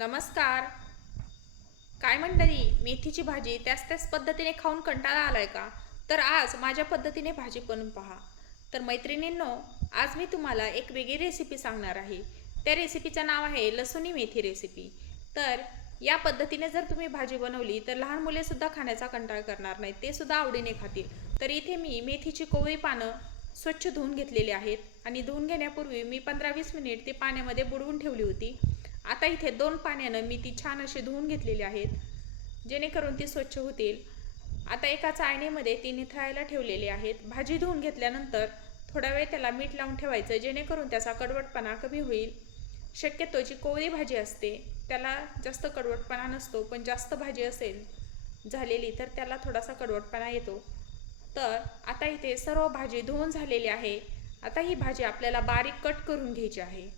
नमस्कार. काय मंडळी मेथीची भाजी त्याच त्याच पद्धतीने खाऊन कंटाळा आलाय का? तर आज माझ्या पद्धतीने भाजी बनवून पहा. तर मैत्रिणींनो आज मी तुम्हाला एक वेगळी रेसिपी सांगणार आहे. त्या रेसिपीचं नाव आहे लसुणी मेथी रेसिपी तर या पद्धतीने जर तुम्ही भाजी बनवली तर लहान मुलेसुद्धा खाण्याचा कंटाळा करणार नाही ते सुद्धा आवडीने खातील. तर इथे मी मेथीची कोवळी पानं स्वच्छ धुवून घेतलेली आहेत. आणि धुवून घेण्यापूर्वी मी पंधरा वीस मिनिट ती पाण्यामध्ये बुडवून ठेवली होती. आता इथे दोन पाण्यानं मी ती छान अशी धुवून घेतलेली आहेत जेणेकरून ती स्वच्छ होतील. आता एका चाळणीमध्ये ती निथळायला ठेवलेली आहेत. भाजी धुवून घेतल्यानंतर थोडा वेळ त्याला मीठ लावून ठेवायचं जेणेकरून त्याचा कडवटपणा कमी होईल. शक्यतो जी कोवळी भाजी असते त्याला जास्त कडवटपणा नसतो पण जास्त भाजी असेल झालेली तर त्याला थोडासा कडवटपणा येतो. तर आता इथे सर्व भाजी धुवून झालेली आहे. आता ही भाजी आपल्याला बारीक कट करून घ्यायची आहे.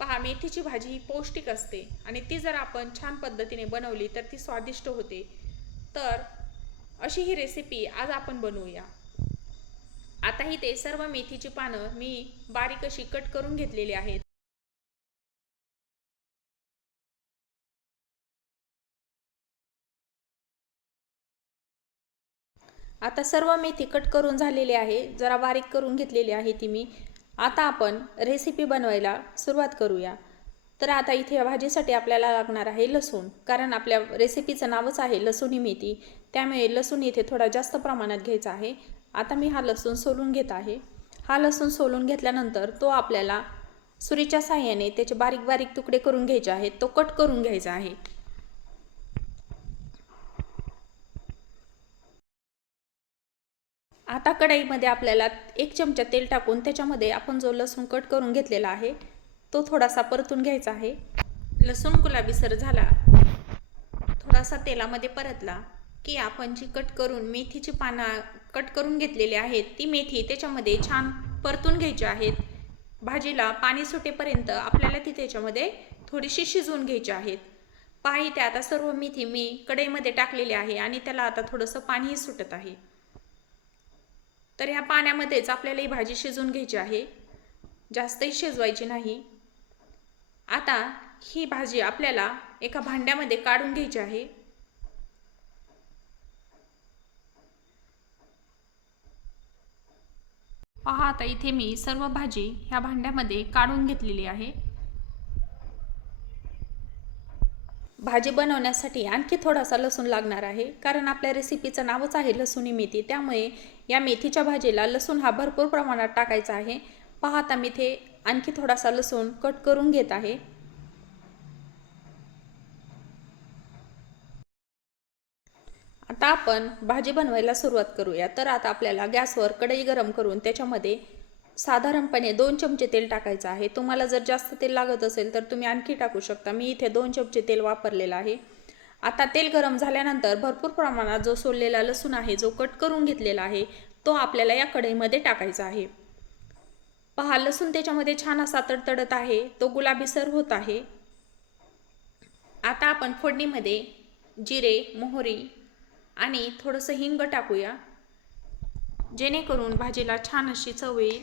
पहा मेथीची भाजी ही पौष्टिक असते आणि ती जर आपण छान पद्धतीने बनवली तर ती स्वादिष्ट होते. तर अशी ही रेसिपी आज आपण बनवूया. आता ही ते सर्व मेथीची पानं मी बारीक अशी कट करून घेतलेली आहेत. आता सर्व मेथी कट करून झालेली आहे. जरा बारीक करून घेतलेली आहे ती मी. आता आपण रेसिपी बनवायला सुरुवात करूया. तर आता इथे या भाजीसाठी आपल्याला लागणार आहे लसूण. कारण आपल्या रेसिपीचं नावच आहे लसूणी मेथी. त्यामुळे लसूण इथे थोडा जास्त प्रमाणात घ्यायचा आहे. आता मी हा लसूण सोलून घेत आहे. हा लसूण सोलून घेतल्यानंतर तो आपल्याला सुरीच्या साह्याने त्याचे बारीक बारीक तुकडे करून घ्यायचे आहेत. तो कट करून घ्यायचा आहे. आता कढईमध्ये आपल्याला एक चमचा तेल टाकून त्याच्यामध्ये आपण जो लसूण कट करून घेतलेला आहे तो थोडासा परतून घ्यायचा आहे. लसूण गुलाबीसर झाला. थोडासा तेलामध्ये परतला की आपण जी कट करून मेथीची पानं कट करून घेतलेली आहेत ती मेथी त्याच्यामध्ये छान परतून घ्यायची आहेत. भाजीला पाणी सुटेपर्यंत आपल्याला ती त्याच्यामध्ये थोडीशी शिजवून घ्यायची आहेत. पहा त्या आता सर्व मेथी मी कढईमध्ये टाकलेली आहे आणि त्याला आता थोडंसं पाणीही सुटत आहे. तर ह्या पाण्यामध्येच आपल्याला ही भाजी शिजवून घ्यायची आहे. जास्तही शिजवायची नाही. आता ही भाजी आपल्याला एका भांड्यामध्ये काढून घ्यायची आहे. पहा आता इथे मी सर्व भाजी ह्या भांड्यामध्ये काढून घेतलेली आहे. भाजी बनवण्यासाठी आणखी थोडासा लसूण लागणार आहे. कारण आपल्या रेसिपीचं नावच आहे लसूणी मेथी. त्यामुळे या मेथीच्या भाजीला लसूण हा भरपूर प्रमाणात टाकायचा आहे. पाहता मी ते आणखी थोडासा लसूण कट करून घेत आहे. आता आपण भाजी बनवायला सुरुवात करूया. तर आता आपल्याला गॅसवर कढई गरम करून त्याच्यामध्ये साधारणपणे दोन चमचे तेल टाकायचं आहे. तुम्हाला जर जास्त तेल लागत असेल तर तुम्ही आणखी टाकू शकता. मी इथे दोन चमचे तेल वापरलेलं आहे. आता तेल गरम झाल्यानंतर भरपूर प्रमाणात जो सोललेला लसूण आहे जो कट करून घेतलेला आहे तो आपल्याला या कढईमध्ये टाकायचा आहे. पहा लसूण त्याच्यामध्ये छान असा तडतडत आहे. तो गुलाबीसर होत आहे. आता आपण फोडणीमध्ये जिरे मोहरी आणि थोडंसं हिंग टाकूया. जेणेकरून भाजीला छान अशी चव येईल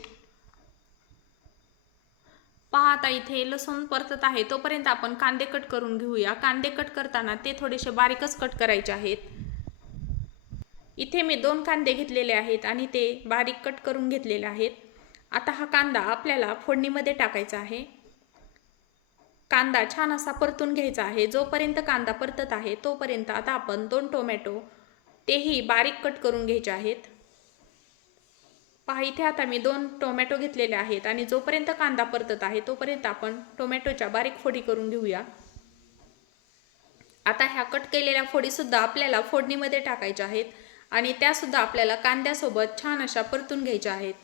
पहा आता इथे लसूण परतत आहे तोपर्यंत आपण कांदे कट करून घेऊया. कांदे कट करताना ते थोडेसे बारीकच कट करायचे आहेत. इथे मी दोन कांदे घेतलेले आहेत आणि ते बारीक कट करून घेतलेले आहेत. आता हा कांदा आपल्याला फोडणीमध्ये टाकायचा आहे. कांदा छान असा परतून घ्यायचा आहे. जोपर्यंत कांदा परतत आहे तोपर्यंत आता आपण दोन टोमॅटो तेही बारीक कट करून घ्यायचे आहेत. पहा इथे आता मी दोन टोमॅटो घेतलेले आहेत आणि जोपर्यंत कांदा परतत आहे तोपर्यंत आपण टोमॅटोच्या बारीक फोडी करून घेऊया. आता ह्या कट केलेल्या फोडीसुद्धा आपल्याला फोडणीमध्ये टाकायच्या आहेत आणि त्यासुद्धा आपल्याला कांद्यासोबत छान अशा परतून घ्यायच्या आहेत.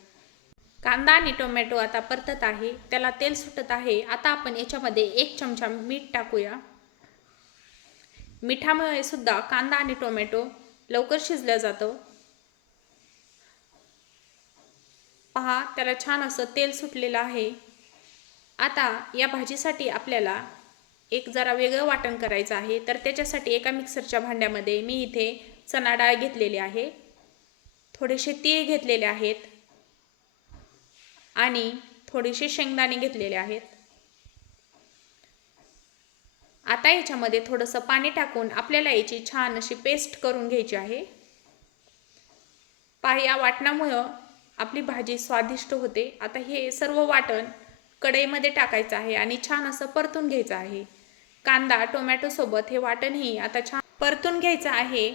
कांदा आणि टोमॅटो आता परतत आहे त्याला तेल सुटत आहे. आता आपण याच्यामध्ये एक चमचा मीठ टाकूया. मिठामुळे सुद्धा कांदा आणि टोमॅटो लवकर शिजलं जातं. पहा त्याला छान असं तेल सुटलेलं आहे. आता या भाजीसाठी आपल्याला एक जरा वेगळं वाटण करायचं आहे. तर त्याच्यासाठी एका मिक्सरच्या भांड्यामध्ये मी इथे चणा डाळ घेतलेली आहे. थोडेसे तीळ घेतलेले आहेत. आणि थोडेसे शेंगदाणे घेतलेले आहेत. आता याच्यामध्ये थोडंसं पाणी टाकून आपल्याला याची छान अशी पेस्ट करून घ्यायची आहे. पहा या वाटणामुळं आपली भाजी स्वादिष्ट होते. आता हे सर्व वाटण कढईमध्ये टाकायचं आहे आणि छान असं परतून घ्यायचं आहे. कांदा टोमॅटोसोबत हे वाटणही आता छान परतून घ्यायचं आहे.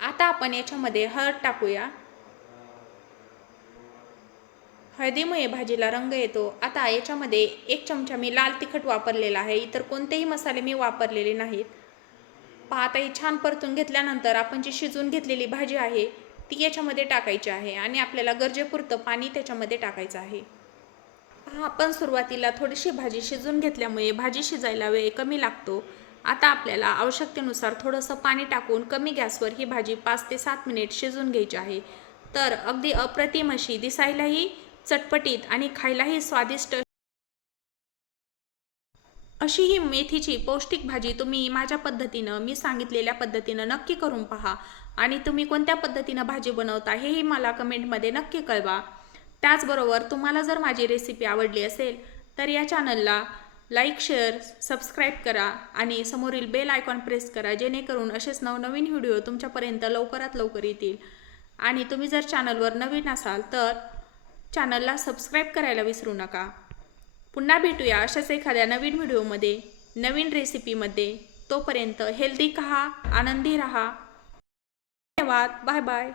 आता आपण याच्यामध्ये हळद टाकूया. हळदीमुळे भाजीला रंग येतो. आता याच्यामध्ये एक चमचा मी लाल तिखट वापरलेला आहे. इतर कोणतेही मसाले मी वापरलेले नाहीत. पाहता ही छान परतून घेतल्यानंतर आपण जी शिजवून घेतलेली भाजी आहे ती याच्यामध्ये टाकायची आहे आणि आपल्याला गरजेपुरतं पाणी त्याच्यामध्ये टाकायचं आहे. पहा आपण सुरुवातीला थोडीशी भाजी शिजून घेतल्यामुळे भाजी शिजायला वेळ कमी लागतो. आता आपल्याला आवश्यकतेनुसार थोडंसं पाणी टाकून कमी गॅसवर ही भाजी पाच ते सात मिनिट शिजून घ्यायची आहे. तर अगदी अप्रतिम अशी दिसायलाही चटपटीत आणि खायलाही स्वादिष्ट अशी ही मेथीची पौष्टिक भाजी तुम्ही माझ्या पद्धतीनं मी सांगितलेल्या पद्धतीनं नक्की करून पहा. आणि तुम्ही कोणत्या पद्धतीनं भाजी बनवता हेही मला कमेंटमध्ये नक्की कळवा. त्याचबरोबर तुम्हाला जर माझी रेसिपी आवडली असेल तर या चॅनलला लाईक शेअर सबस्क्राईब करा आणि समोरील बेल आयकॉन प्रेस करा जेणेकरून असेच नवनवीन व्हिडिओ तुमच्यापर्यंत लवकरात लवकर येतील. आणि तुम्ही जर चॅनलवर नवीन असाल तर चॅनलला सबस्क्राईब करायला विसरू नका. पुन्हा भेटूया अशाच एखाद्या नवीन व्हिडिओमध्ये नवीन रेसिपीमध्ये. तोपर्यंत हेल्दी खा आनंदी रहा. धन्यवाद. Bye bye.